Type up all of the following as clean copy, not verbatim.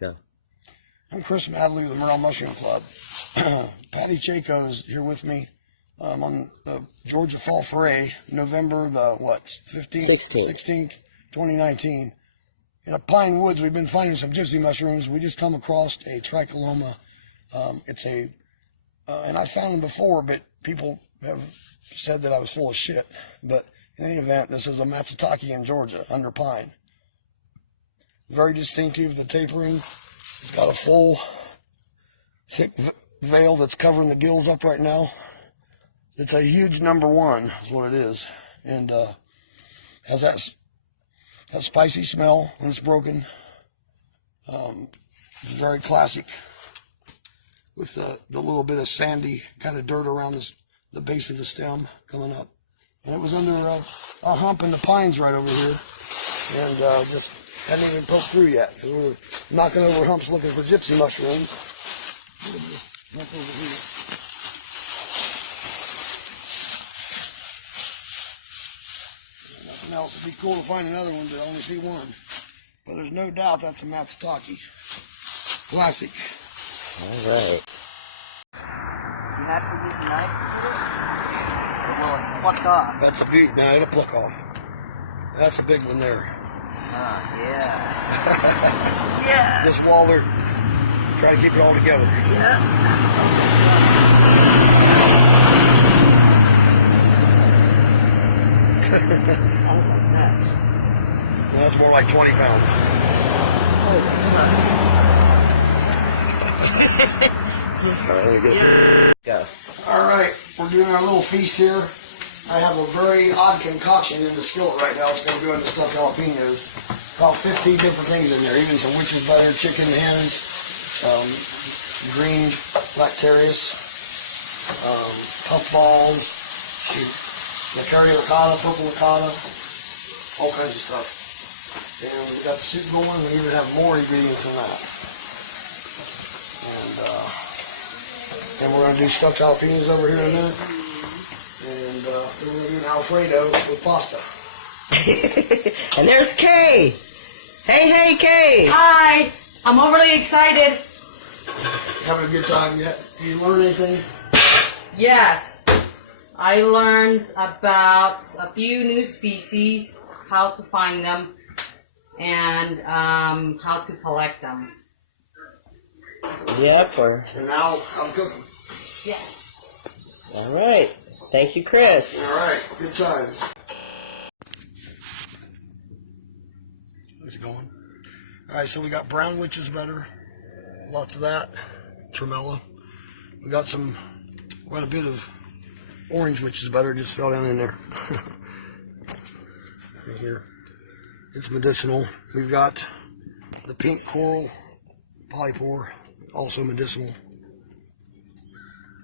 Yeah. I'm Chris Madley with the Morel Mushroom Club. Patty Chaco is here with me on the Georgia Fall Foray, November the 16th, 2019. In the Pine Woods, we've been finding some gypsy mushrooms. We just come across a tricholoma. And I found them before, but people have said that I was full of shit. But in any event, this is a matsutake in Georgia, under pine. Very distinctive, the tapering. It's got a full, thick veil that's covering the gills up right now. It's a huge #1, is what it is. And has that spicy smell when it's broken. It's very classic, with the little bit of sandy kind of dirt around the base of the stem coming up. And it was under a hump in the pines right over here, and just hadn't even poked through yet, because we were knocking over humps looking for gypsy mushrooms. Look over here. Nothing else. It'd be cool to find another one, but I only see one. But there's no doubt that's a matsutake. Classic. All right. You have to use a knife to do it? Or will it pluck off? That's a big, no, it'll pluck off. That's a big one there. Oh, yeah. Yes! This Waller, try to keep it all together. Yeah. Oh my gosh. That's more like 20 pounds. Oh my All right, let me get it. Go. All right, we're doing our little feast here. I have a very odd concoction in the skillet right now. It's going to go into stuffed jalapenos. About 15 different things in there, even some witch's butter, chicken, hens, green lactarius, puff balls, Macari ricotta, purple ricotta, all kinds of stuff. And we got the soup going. We even have more ingredients than that. And we're going to do stuffed jalapenos over here in a minute. And then we're going to do an Alfredo with pasta. And there's Kay. Hey, Kay. Hi, I'm overly excited. Having a good time yet? Did you learn anything? Yes, I learned about a few new species, how to find them, and how to collect them. Yep. And now I'm cooking. Yes. All right. Thank you, Chris. All right, good times. How's it going? All right, so we got brown witch's butter, lots of that, tremella. We got quite a bit of orange witch's butter, just fell down in there. Right here, it's medicinal. We've got the pink coral polypore, also medicinal.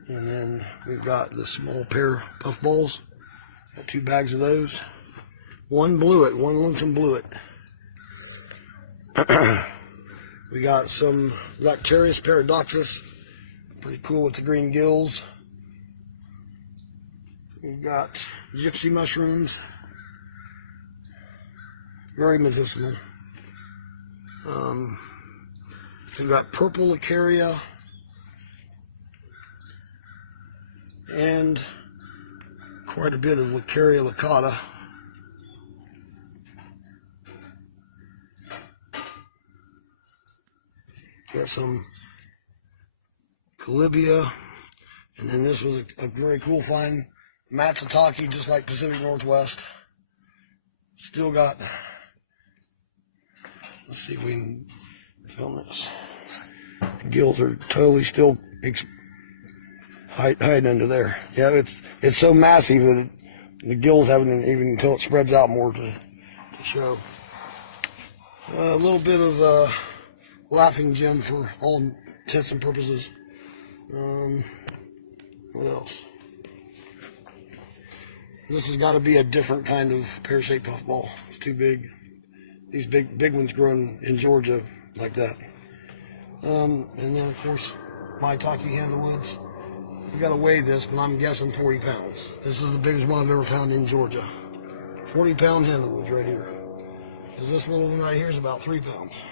And then we've got the small pear puff balls. Got 2 bags of those. One lonesome bluet. We got some Lactarius paradoxus. Pretty cool with the green gills. We've got gypsy mushrooms. Very medicinal. We've got purple Lacaria. And quite a bit of Lacaria laccata. Got some Colibia, and then this was a very cool find, matsutake, just like Pacific Northwest. Still got, let's see if we can film this. The gills are totally still hiding under there. Yeah, it's so massive that the gills haven't even until it spreads out more to show. A little bit of laughing gem for all intents and purposes. What else? This has got to be a different kind of pear-shaped puffball. It's too big. These big ones grown in Georgia like that. And then of course, maitake hen of the woods. We got to weigh this, but I'm guessing 40 pounds. This is the biggest one I've ever found in Georgia. 40-pound hen of the woods right here. Because this little one right here is about 3 pounds.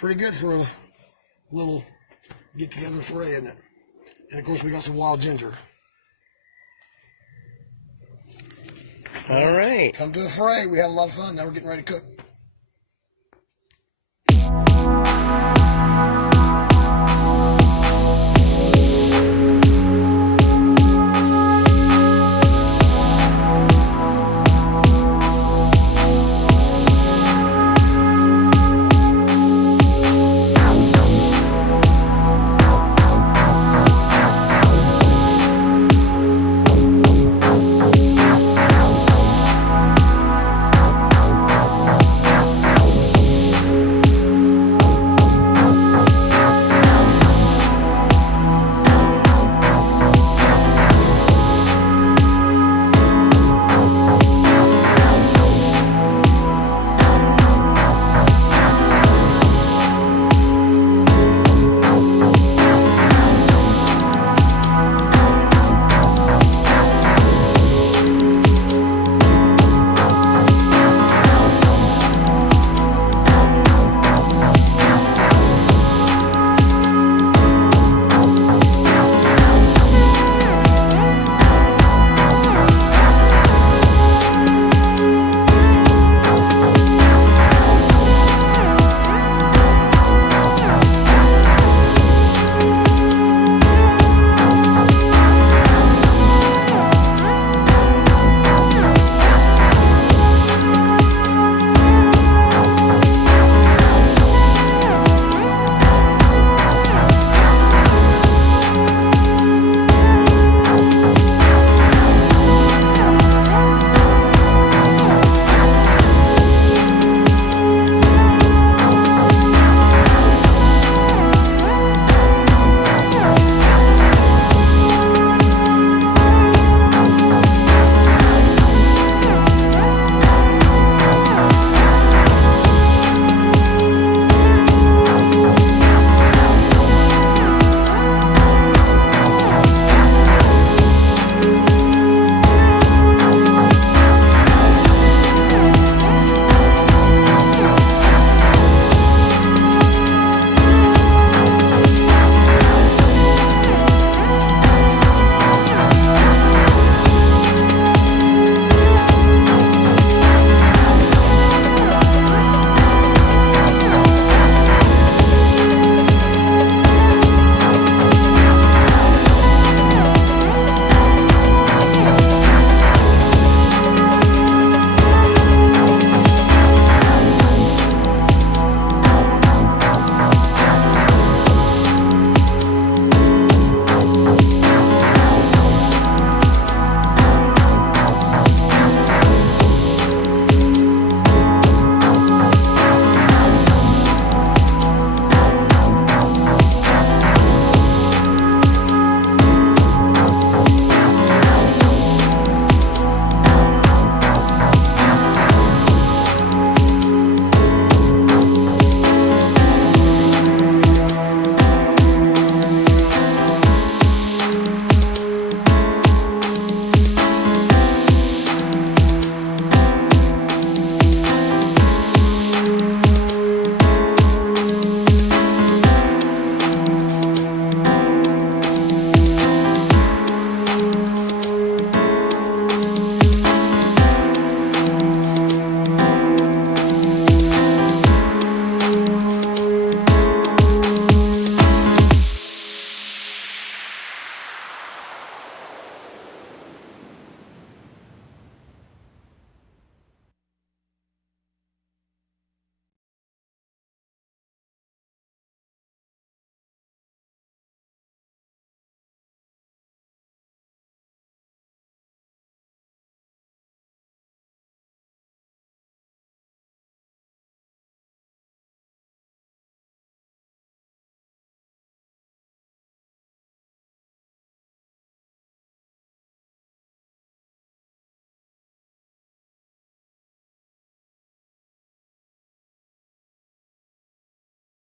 pretty good for a little get-together foray, isn't it? And of course, we got some wild ginger. All right. Come to a foray. We have a lot of fun. Now we're getting ready to cook.